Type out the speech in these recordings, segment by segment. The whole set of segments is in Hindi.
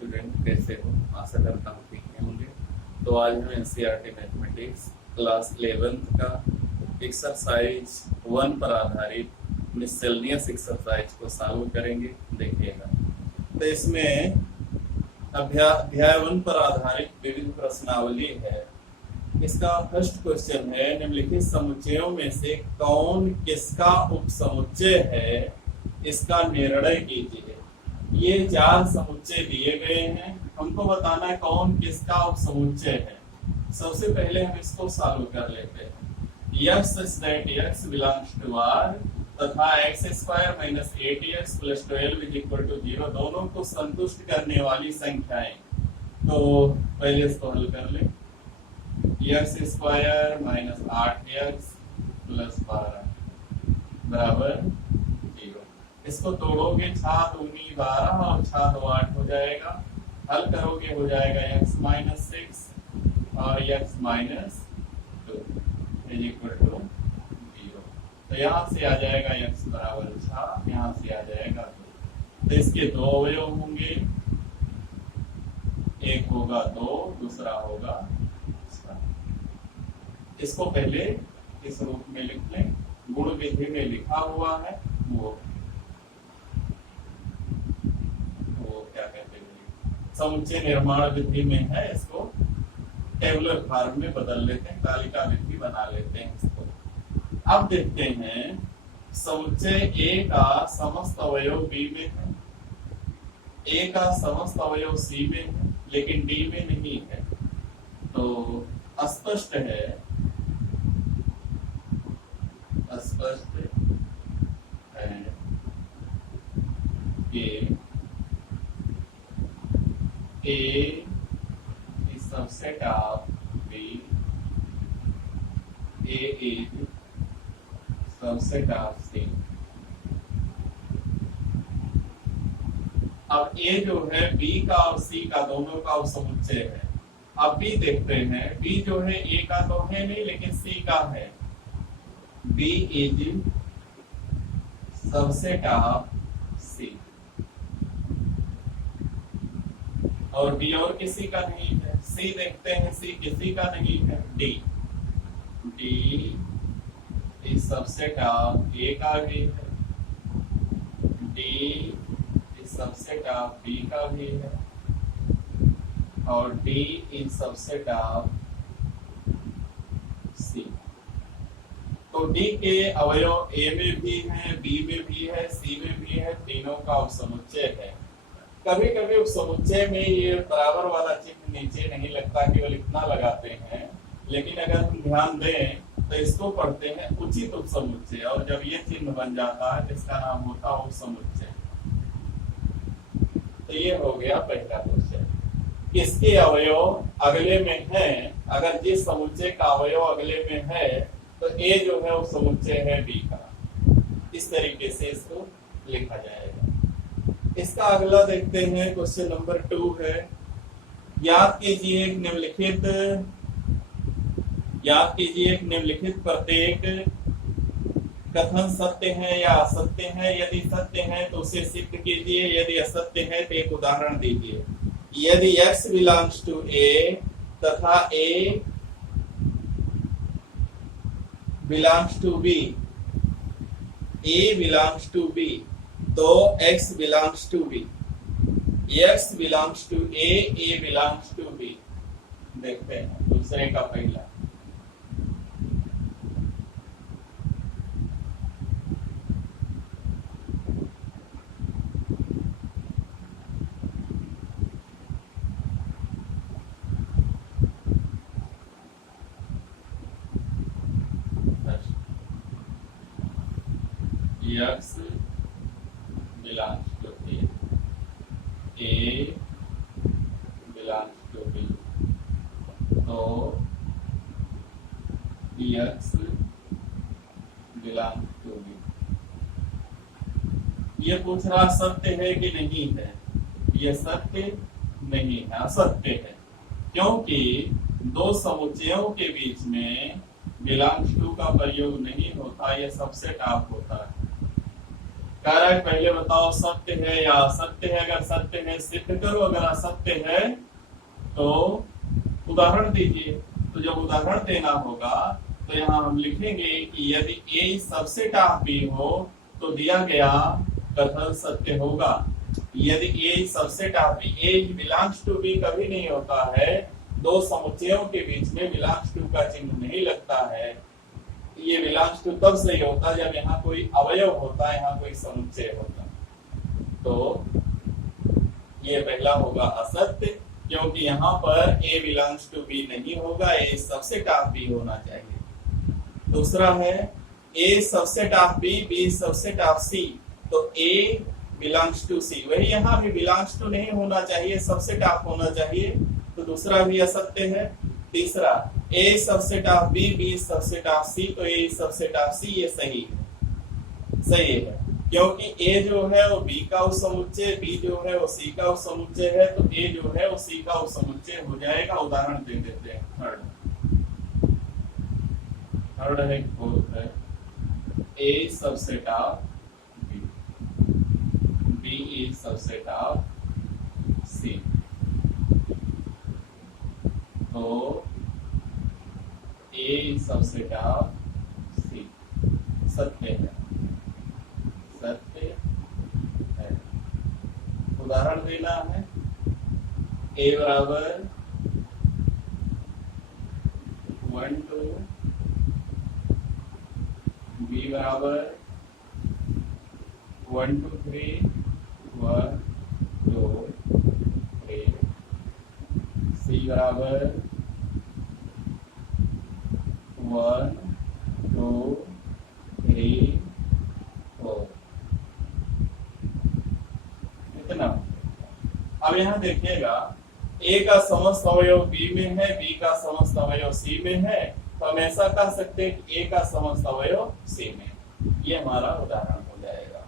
स्टूडेंट, कैसे हो? आशा करता हूँ ठीक होंगे। तो आज हम एनसीईआरटी मैथमेटिक्स क्लास 11th का एक्सरसाइज 1 पर आधारित मिससेलेनियस एक्सरसाइज को सॉल्व करेंगे। देखिएगा, तो इसमें अध्याय 1 पर आधारित विविध प्रश्नावली है। इसका फर्स्ट क्वेश्चन है, निम्नलिखित समुच्चयों में से कौन किसका उपसमुच्चय है, इसका निर्णय कीजिए। ये 4 समुच्चय दिए गए हैं, हमको बताना है कौन किसका उपसमुच्चय है। सबसे पहले हम इसको सॉल्व कर लेते हैं। x such that x belongs to R तथा x square minus 8x plus 12 is equal to 0 दोनों को संतुष्ट करने वाली संख्याएं। तो पहले इसको हल कर ले। x square minus 8x plus 12 बराबर 0। इसको तोड़ोगे 6 दूनी 12 और 6 दो 8 हो जाएगा। हल करोगे हो जाएगा x माइनस 6 और x minus 2 is equal to 0। तो यहाँ से आ जाएगा x बराबर 6, यहाँ से आ जाएगा 2। तो इसके दो अवयव होंगे, एक होगा 2, दूसरा होगा 6। इसको पहले इस रूप में लिख लें, गुण विधि में लिखा हुआ है वो क्या कहते हैं, समुच्चय निर्माण विधि में है। इसको टेबुलर फॉर्म में बदल लेते हैं, तालिका विधि बना लेते हैं इसको। अब देखते हैं, समुच्चय A का समस्त अवयव B में है, A का समस्त अवयव C में है, लेकिन D में नहीं है। तो स्पष्ट है कि A is subset of B, A is subset of C। अब A जो है B का और C का दोनों का उपसमुच्चय है। अब B देखते हैं, B जो है A का तो है नहीं लेकिन C का है। B is subset of C और B और किसी का नहीं है। C देखते हैं, C किसी का नहीं है। D इस सबसेट ऑफ A का भी है, D इस सबसेट ऑफ B का भी है और D इस सबसेट ऑफ C। तो D के अवयव A में भी है, B में भी है, C में भी है, तीनों का उपसमुच्चय है। कभी कभी उपसमुच्चय में ये बराबर वाला चिन्ह नीचे नहीं लगता, केवल इतना लगाते हैं, लेकिन अगर हम ध्यान दें तो इसको पढ़ते हैं उचित उपसमुच्चय, और जब ये चिन्ह बन जाता है जिसका नाम होता है उपसमुच्चय। तो ये हो गया पहला क्वेश्चन, किसके अवयव अगले में है। अगर जिस समुच्चय का अवयव अगले में है तो A जो है उपसमुच्चय है B का। इस तरीके से इसको लिखा जाएगा। इसका अगला देखते हैं, क्वेश्चन नंबर 2 है। याद कीजिए एक निम्नलिखित प्रत्येक कथन सत्य है या असत्य है। यदि सत्य है तो उसे सिद्ध कीजिए, यदि असत्य है तो एक उदाहरण दीजिए। यदि x बिलोंग्स टू A तथा A belongs to B, A belongs to B, तो x belongs to B। x belongs to A, A belongs to B। देखते हैं दूसरे का पहला। x belongs to A belongs to B, तो x belongs to B। ये पूछ रहा सत्य है कि नहीं है। ये सत्य नहीं है, असत्य है, क्योंकि दो समुच्चयों के बीच में बिलोंग्स टू का प्रयोग नहीं होता, यह सबसेट ऑफ होता है। कह रहा है पहले बताओ सत्य है या असत्य है, अगर सत्य है सिद्ध करो, अगर असत्य है तो उदाहरण दीजिए। तो जब उदाहरण देना होगा तो यहाँ हम लिखेंगे कि यदि A सबसेट ऑफ B हो तो दिया गया कथन सत्य होगा। यदि A subset of B, A belongs to B कभी नहीं होता है, दो समुच्चयों के बीच में बिलोंग्स टू का चिन्ह नहीं लगता है। ये बिलोंग्स टू तब सही होता जब यहाँ कोई अवयव होता, यहाँ कोई समुच्चय होता। तो ये पहला होगा असत्य, क्योंकि यहाँ पर A बिलोंग्स टू B नहीं होगा, A सबसेट ऑफ B होना चाहिए। दूसरा है A subset of B, B subset of C, तो A बिलोंग्स टू C, वही यहाँ भी बिलोंग्स टू नहीं होना चाहिए, सबसेट ऑफ होना चाहिए, तो दूसरा भी असत्य है। तीसरा A subset of B, B subset of C, तो A सबसेट ऑफ C, ये सही है, सही है, क्योंकि A जो है वो B का उप समुच्चय, B जो है वो C का उप समुच्चय है, तो A जो है वो C का उप समुच्चय हो जाएगा। उदाहरण दे देते हैं। थर्ड है, फोर्थ है A subset of B, B is subset of C, तो A is subset of C, सत्य है, सत्य है। उदाहरण देना है, A बराबर 1 2, B बराबर 1 2 3, 1 2 3, C बराबर 1 2 3 4, इतना। अब यहाँ देखिएगा A का समस्त अवयव B में है, B का समस्त अवयव C में है, तो हम ऐसा कह सकते हैं कि A का समस्त अवयव C में, ये हमारा उदाहरण हो जाएगा।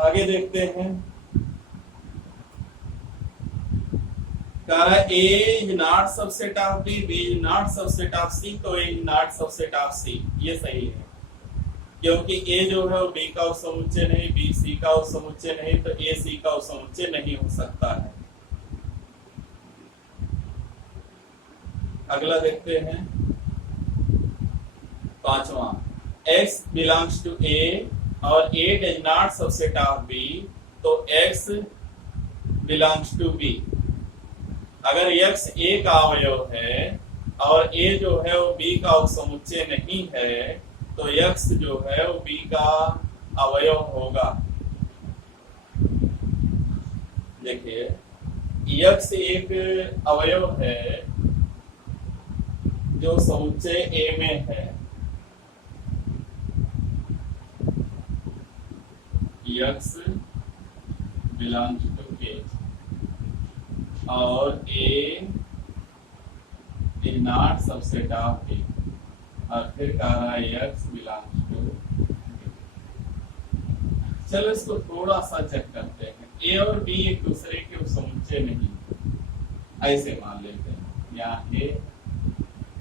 आगे देखते हैं, A is not subset of B, B is not subset of C, तो A is not subset of C, ये सही है, क्योंकि A जो है वो B का उप समुच्चय नहीं, B C का उप समुच्चय नहीं, तो A C का उप समुच्चय नहीं हो सकता है। अगला देखते हैं, पांचवा, X belongs to A और A does not subset of B, तो X belongs to B। अगर X A का अवयव है और A जो है वो B का उप समुच्चय नहीं है, तो X जो है वो B का अवयव होगा। देखिए X एक अवयव है जो समुच्चय A में है, X belongs to A और A is not subset of A, और फिर कह रहा है X belongs to B। चलो इसको थोड़ा सा चेक करते हैं। A और B एक दूसरे के समुच्चय नहीं, ऐसे मान लेते हैं, या A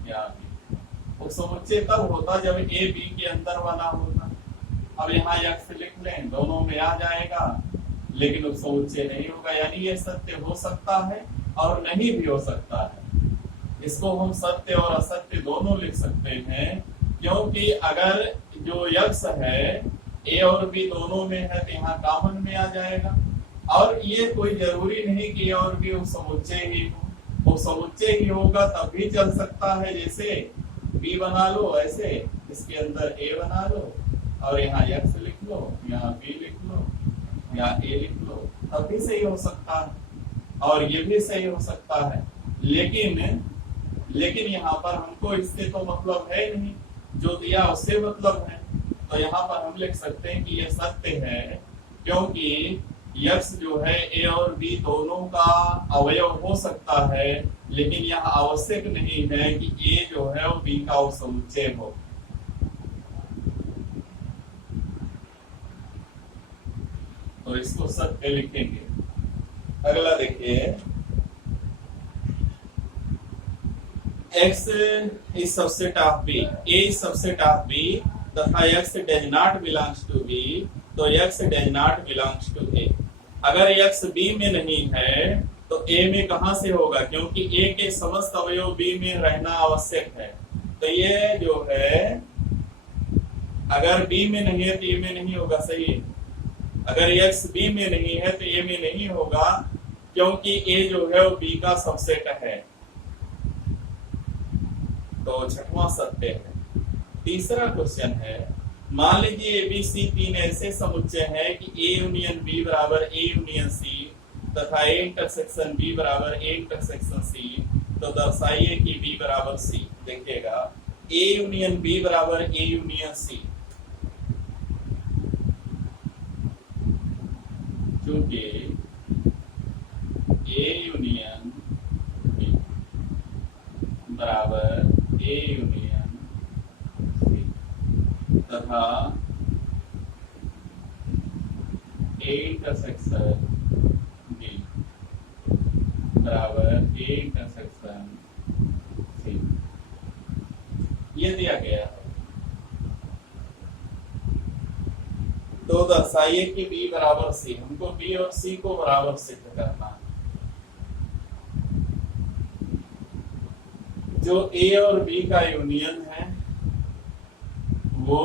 या B। वो समुच्चय तब होता जब A B के अंदर बना होता। अब यहाँ X लिख लें, दोनों में आ जाएगा, लेकिन उप समुच्चय नहीं होगा, यानी ये सत्य हो सकता है और नहीं भी हो सकता है। इसको हम सत्य और असत्य दोनों लिख सकते हैं, क्योंकि अगर जो X है A और B दोनों में है तो यहाँ कॉमन में आ जाएगा, और ये कोई जरूरी नहीं कि A और B उप समुच्चय ही हो, उप समुच्चय ही होगा तब भी चल सकता है। जैसे B बना लो, ऐसे इसके अंदर A बना लो और यहाँ X लिख लो, यहाँ B लिख लो, यहाँ A लिख लो, तब भी सही हो सकता है और ये भी सही हो सकता है। लेकिन यहाँ पर हमको इससे तो मतलब है नहीं, जो दिया उससे मतलब है, तो यहाँ पर हम लिख सकते हैं कि यह सत्य है, क्योंकि X जो है A और B दोनों का अवयव हो सकता है, लेकिन यह आवश्यक नहीं है कि A जो है वो B का उप समुच्चय हो। तो इसको सत्य लिखेंगे। अगला देखिए, x is subset of b, a is subset of b तथा x does not belongs to b, तो x does not belongs to a। अगर x b में नहीं है तो a में कहां से होगा, क्योंकि a के समस्त अवयव b में रहना आवश्यक है। तो ये जो है अगर b में नहीं है तो a में नहीं होगा, सही है। अगर x b में नहीं है तो a में नहीं होगा, क्योंकि a जो है वो b का सबसेट है। तो छठवां सत्य है। तीसरा क्वेश्चन है, मान लीजिए एबीसी तीन ऐसे समुच्चय हैं कि ए यूनियन बी बराबर ए यूनियन सी तथा ए इंटरसेक्शन बी बराबर ए इंटरसेक्शन सी, तो दर्शाइए कि बी बराबर सी। देखिएगा ए यूनियन बी बराबर ए यूनियन सी, क्योंकि ए यूनियन बी बराबर ए यूनियन सी तथा ए इंटरसेक्शन बी बराबर ए इंटरसेक्शन सी, ये दिया गया है। तो दर्शाइए कि बी बराबर सी। हमको बी और सी को बराबर सिद्ध करना है। जो ए और बी का यूनियन है वो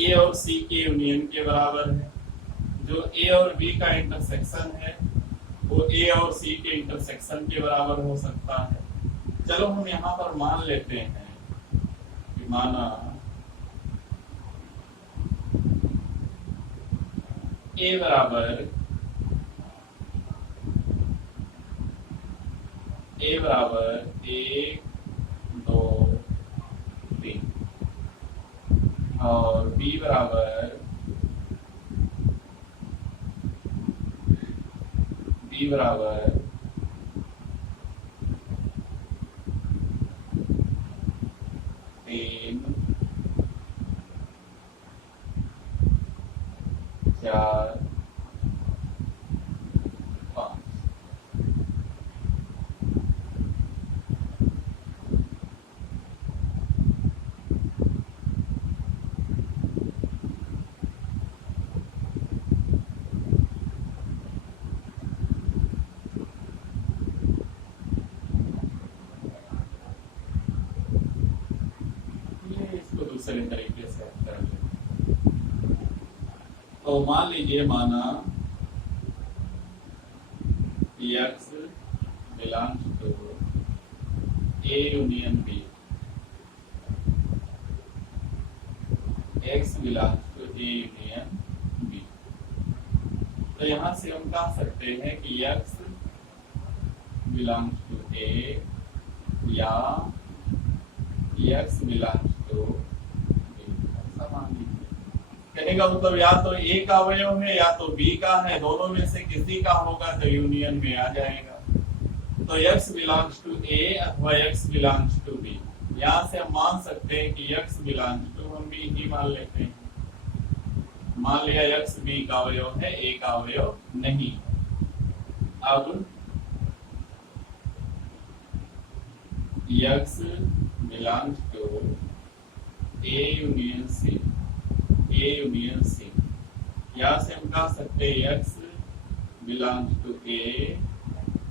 ए और सी के यूनियन के बराबर है। जो ए और बी का इंटरसेक्शन है वो ए और सी के इंटरसेक्शन के बराबर हो सकता है। चलो हम यहाँ पर मान लेते हैं कि माना ए बराबर एक दो तीन और बी बराबर तीन चार पाँच। इसको दूसरे तरीके से कर लेते। तो मान लीजिए माना x belongs to A union B, x belongs to A union B। तो यहां से हम कह सकते हैं कि x belongs to A या x belongs to B। कहने का मतलब या तो ए का अवयव है या तो बी का है, दोनों में से किसी का होगा तो यूनियन में आ जाएगा। तो x बिलोंग्स टू ए अथवा x बिलोंग्स टू बी। यहाँ से हम मान सकते हैं कि x बिलोंग्स टू, हम बी ही मान लेते हैं। मान लिया x बी का अवयव है, ए का अवयव नहीं। अब x belongs to A union C, A union C. यहाँ से हम कह सकते हैं x बिलोंग्स टू ए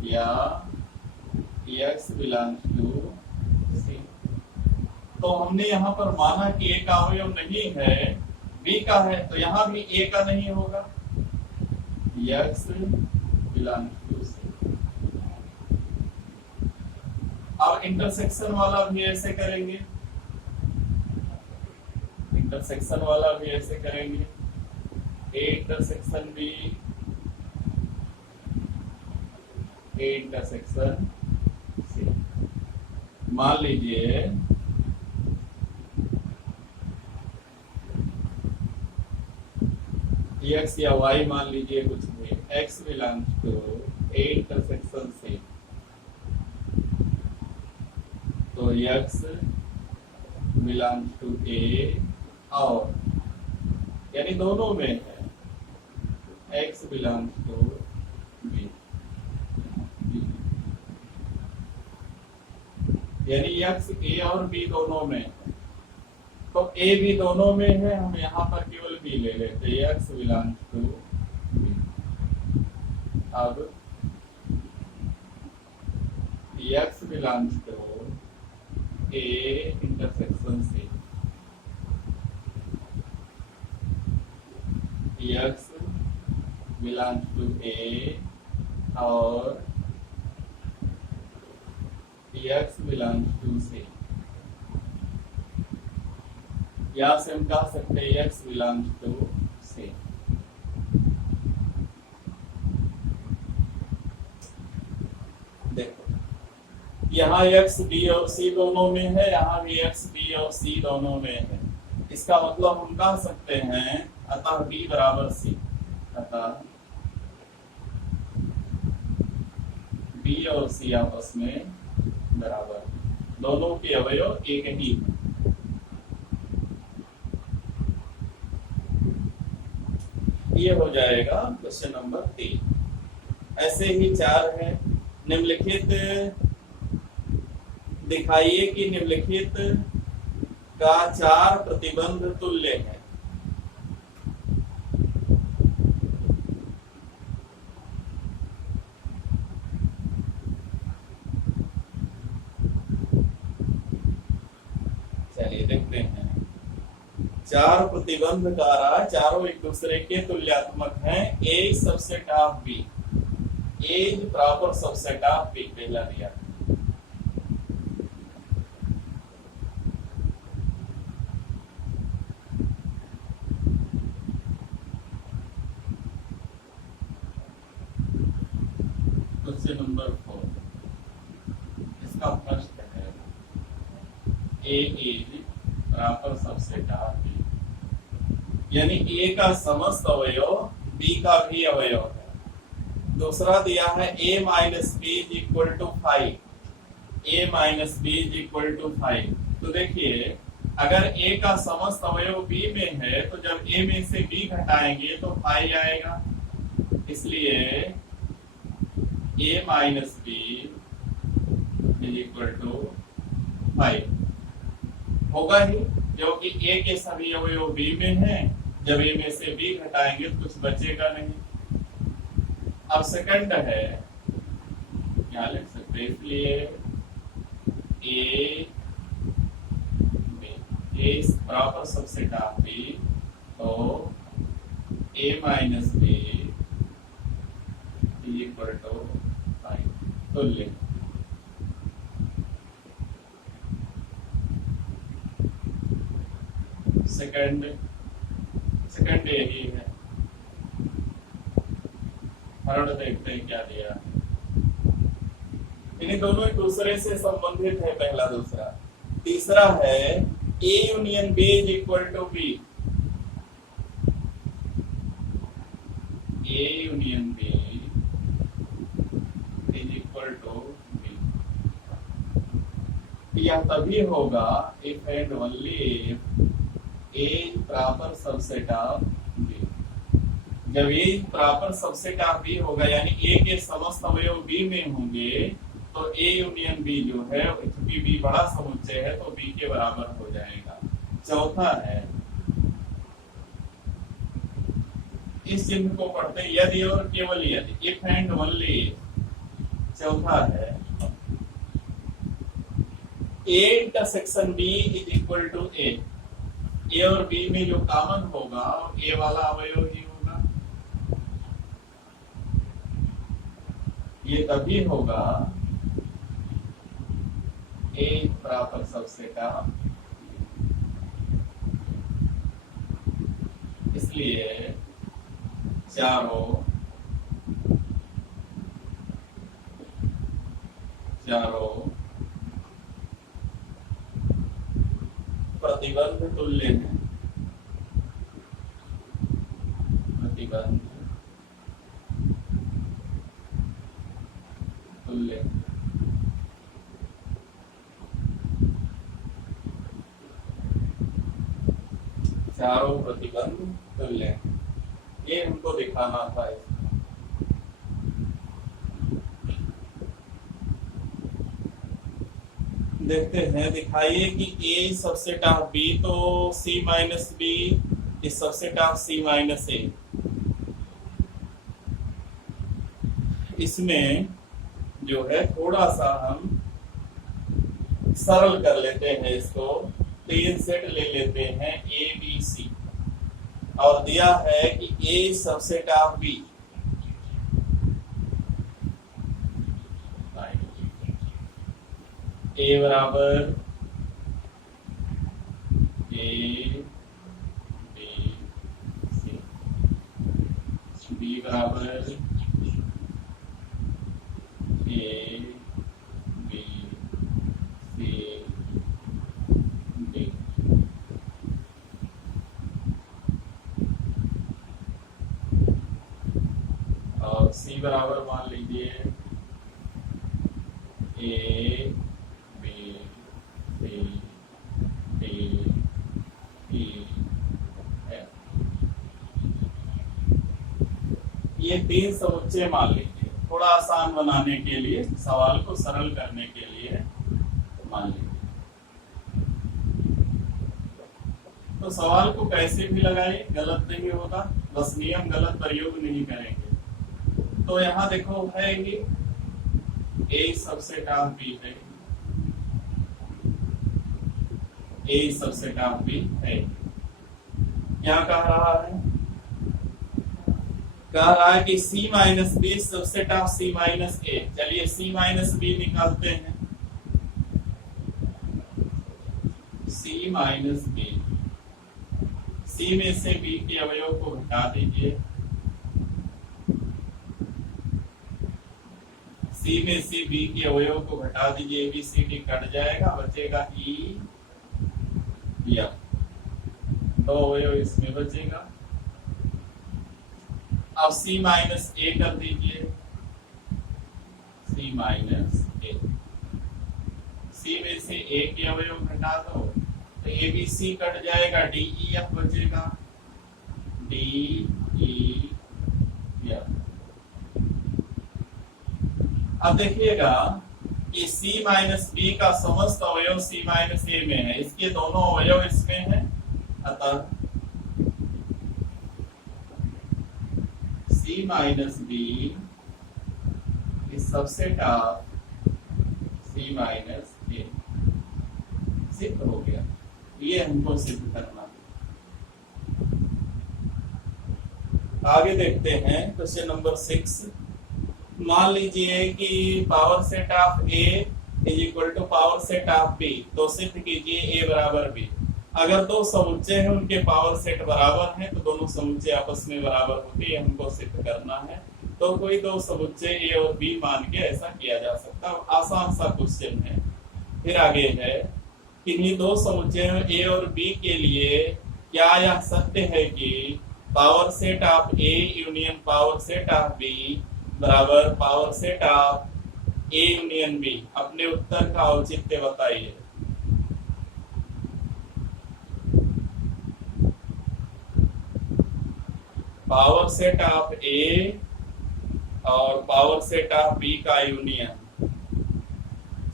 या x बिलोंग्स टू सी। तो हमने यहाँ पर माना कि ए का अवयव नहीं है, बी का है, तो यहाँ भी ए का नहीं होगा। x बिलोंग्स टू सी। अब इंटरसेक्शन वाला भी ऐसे करेंगे, इंटरसेक्शन वाला भी ऐसे करेंगे। A intersection B, A intersection C. मान लीजिए एक्स या वाई, मान लीजिए कुछ भी, x belongs to A intersection C, तो एक्स बिलोंग्स टू ए और यानी दोनों में है, एक्स बिलोंग्स टू बी। यानी x a और b दोनों में है, तो a b दोनों में है, हम यहाँ पर केवल b ले लेते हैं, x बिलोंग्स टू b। अब x belongs to a intersection c, x belongs to a और x बिलोंग्स टू c। यहां से हम कह सकते हैं x बिलोंग्स टू c। देखो यहाँ x b और c दोनों में है, यहाँ भी x b और c दोनों में है। इसका मतलब हम कह सकते हैं अतः b बराबर c, अतः b और c आपस में बराबर, दोनों के अवयव एक ही है। ये हो जाएगा क्वेश्चन नंबर 3। ऐसे ही 4 है। निम्नलिखित दिखाइए कि निम्नलिखित का 4 प्रतिबंध तुल्य है। चलिए देखते हैं। 4 प्रतिबंध कारक चारों एक दूसरे के तुल्यात्मक हैं। A subset of B, A is proper subset of B पहला दिया। क्वेश्चन नंबर 4, इसका प्रश्न है A is proper subset of B, यानी A का समस्त अवयव B का भी अवयव है। दूसरा दिया है A minus B is equal to 5, A minus B is equal to 5। तो देखिए अगर A का समस्त अवयव B में है तो जब A में से B घटाएंगे तो 5 आएगा, इसलिए A minus B is equal to 5 होगा ही, जो कि A के सभी अवयव B में हैं। जब A में से B घटाएंगे तो कुछ बचेगा नहीं। अब सेकंड है, क्या लिख सकते हैं, इसलिए A is proper subset of B, तो A minus B is equal to 5 तुल्य। सेकंड यही है। थर्ड देखते हैं क्या दिया। इन्हीं दोनों एक दूसरे से संबंधित है, पहला दूसरा। तीसरा है A union B is equal to B, A union B is equal to B। यह तभी होगा if and only if A proper subset of B। जब A proper subset of B होगा, यानी A के समस्त अवयव B में होंगे, तो A यूनियन B जो है, चूंकि B बड़ा समुच्चय है तो B के बराबर हो जाएगा। चौथा है, इस चिन्ह को पढ़ते हैं यदि और केवल यदि, इफ एंड ओनली। चौथा है A intersection B is equal to A, A और B में जो कॉमन होगा और A वाला अवयव ही होगा। ये तभी होगा A प्रॉपर सबसेट ऑफ, इसलिए चारों प्रतिबंध तुल्य है। प्रतिबंध तुल्य, चारों प्रतिबंध तुल्य है। ये हमको दिखाना था। देखते हैं, दिखाइए कि ए सबसेट ऑफ बी, तो सी माइनस बी इस सबसेट ऑफ सी माइनस ए। इसमें जो है थोड़ा सा हम सरल कर लेते हैं इसको। तीन सेट ले लेते हैं ए बी सी, और दिया है कि ए सबसेट ऑफ बी। ए बराबर ए बी सी, बी बराबर ए बी सी डी। और सी बराबर मान लीजिए A B C D E F. ये तीन समुच्चय मान लीजिए, थोड़ा आसान बनाने के लिए, सवाल को सरल करने के लिए मान लीजिए। तो सवाल को कैसे भी लगाए गलत नहीं होगा, बस नियम गलत प्रयोग नहीं करेंगे। तो यहाँ देखो है कि ए सबसेट ऑफ बी है, ए सबसेट ऑफ बी है। क्या कह रहा है? कह रहा है कि C minus B subset of C minus A. चलिए सी माइनस बी निकालते हैं। सी माइनस बी, सी में से बी के अवयव को घटा दीजिए। सी में से बी के अवयव को घटा दीजिए, बी सी डी कट जाएगा, बचेगा ई एफ। दो अवयव इसमें बचेगा। अब सी माइनस ए कर दीजिए, सी माइनस ए। सी में से ए के अवयव घटा दो तो ए बी सी कट जाएगा, डी ई एफ बचेगा, डी ई एफ। अब देखिएगा कि सी माइनस बी का समस्त अवयव सी माइनस ए में है, इसके दोनों अवयव इसमें है, अतः C minus B is subset of C minus A. सिद्ध हो गया। ये हमको सिद्ध करना। आगे देखते हैं क्वेश्चन नंबर 6। मान लीजिए कि power set of A is equal to power set of B, तो सिद्ध कीजिए ए बराबर बी। अगर दो समुच्चय हैं उनके पावर सेट बराबर हैं तो दोनों समुच्चय आपस में बराबर होते हैं, हमको सिद्ध करना है। तो कोई दो समुच्चय ए और बी मान के ऐसा किया जा सकता है, आसान सा क्वेश्चन है। फिर आगे है किन्हीं दो समुच्चयों ए और बी के लिए क्या यह सत्य है कि power set of A union power set of B बराबर power set of A union B. अपने उत्तर का औचित्य बताइए। पावर सेट ऑफ ए और पावर सेट ऑफ बी का यूनियन।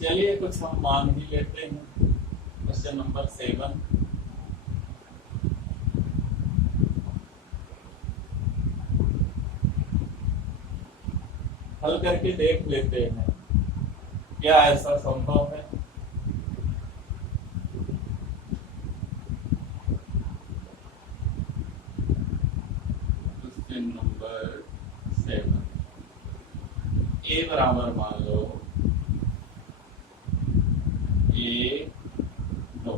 चलिए कुछ हम मान ही लेते हैं। Question number 7। हल करके देख लेते हैं क्या ऐसा संभव है। Question number 7। ए बराबर मान लो ए 2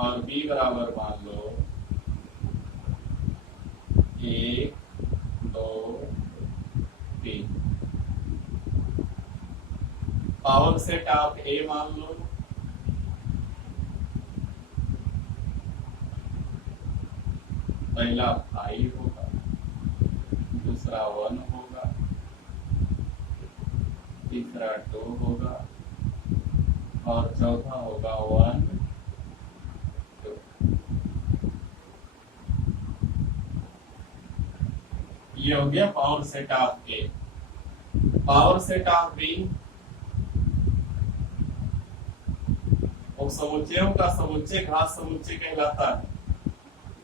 और बी बराबर मान लो 1 2 3। पावर सेट ऑफ ए मान लो पहला 5 होगा, दूसरा 1 होगा, तीसरा 2 होगा और चौथा होगा 1 2। ये हो गया power set of A. Power set of B और समुच्चयों का समुच्चय घात समुच्चय कहलाता है।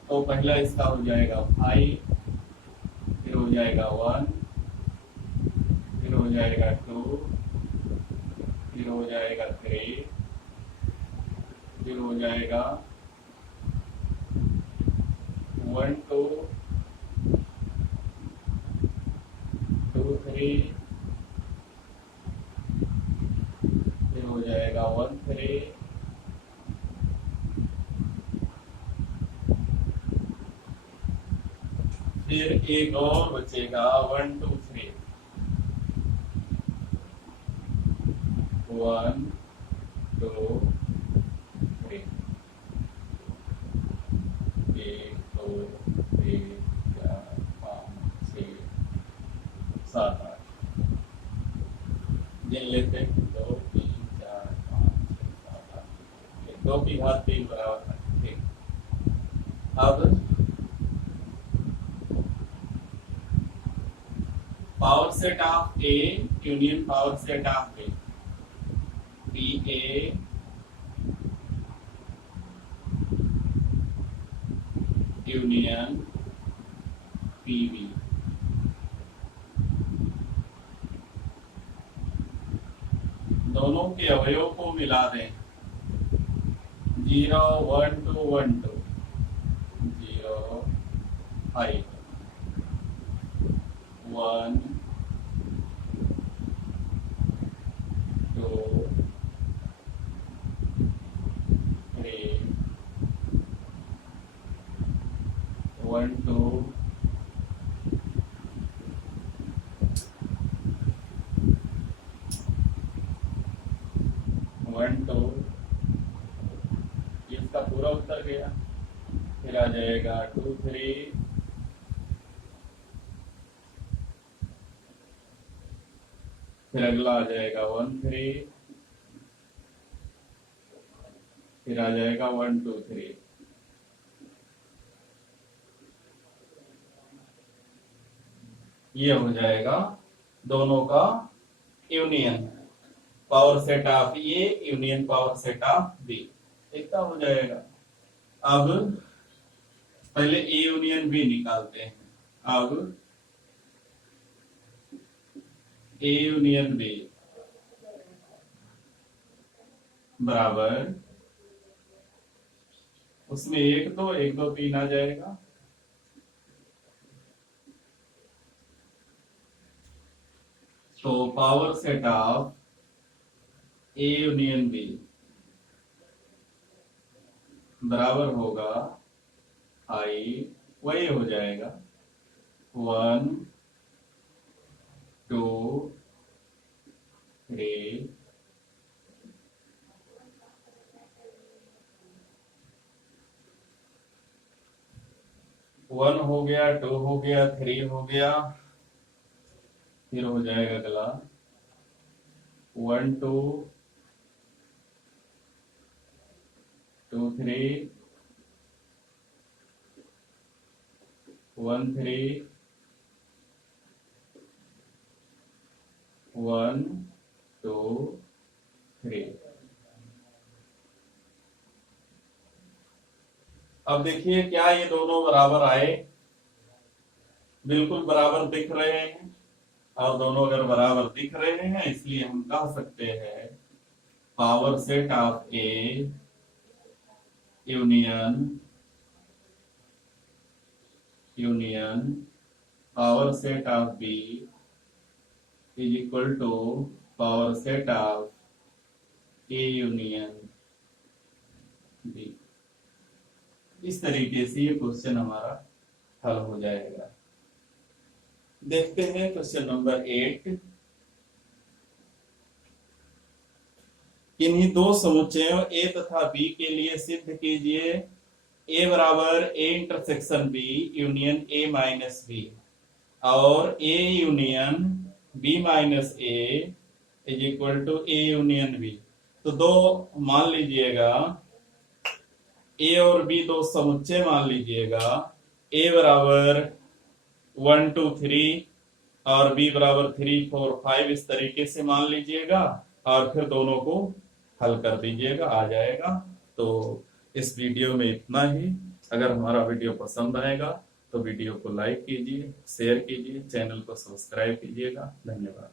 तो पहला इसका हो जाएगा 5, फिर हो जाएगा 1, फिर हो जाएगा 2, फिर हो जाएगा 3, फिर हो जाएगा 1 2 2 3, फिर हो जाएगा 1 3, फिर एक और बचेगा 1 2 3, 1 2 3, 1 2 3 4 5 6 7 8, गिन लेते हैं 2 3 4 5 6 7 8, 2 की घात 3 बराबर है। ठीक, अब power set of A union power set of B, P A union P B. दोनों के अवयव को मिला दें, 0 1 2 1 2, 0 5 1 2 3 1 2 1 2, इसका पूरा उत्तर गया। फिर आ जाएगा 2 3, फिर अगला आ जाएगा 1 3, फिर आ जाएगा 1 2 3। ये हो जाएगा दोनों का union, power set of A union power set of B. इतना हो जाएगा। अब पहले ए यूनियन बी निकालते हैं। अब ए यूनियन बी बराबर, उसमें 1 2 1 2 3 आ जाएगा। तो power set of A union B बराबर होगा आई, वही हो जाएगा 1 2 3 1 हो गया, 2 हो गया, 3 हो गया, फिर हो जाएगा अगला 1 2 2 3 1 3 1 2 3। अब देखिए क्या ये दोनों बराबर आए? बिल्कुल बराबर दिख रहे हैं। और दोनों अगर बराबर दिख रहे हैं इसलिए हम कह सकते हैं power set of A union power set of B is equal to power set of A union B. इस तरीके से ये क्वेश्चन हमारा हल हो जाएगा। देखते हैं क्वेश्चन नंबर 8। किन्हीं दो समुच्चयों ए तथा बी के लिए सिद्ध कीजिए ए बराबर A intersection B union A minus B और A union B minus A is equal to A union B. तो दो मान लीजिएगा, ए और बी दो समुच्चय मान लीजिएगा। ए बराबर 1 2 3 और बी बराबर 3 4 5 इस तरीके से मान लीजिएगा और फिर दोनों को हल कर दीजिएगा, आ जाएगा। तो इस वीडियो में इतना ही। अगर हमारा वीडियो पसंद आएगा तो वीडियो को लाइक कीजिए, शेयर कीजिए, चैनल को सब्सक्राइब कीजिएगा। धन्यवाद।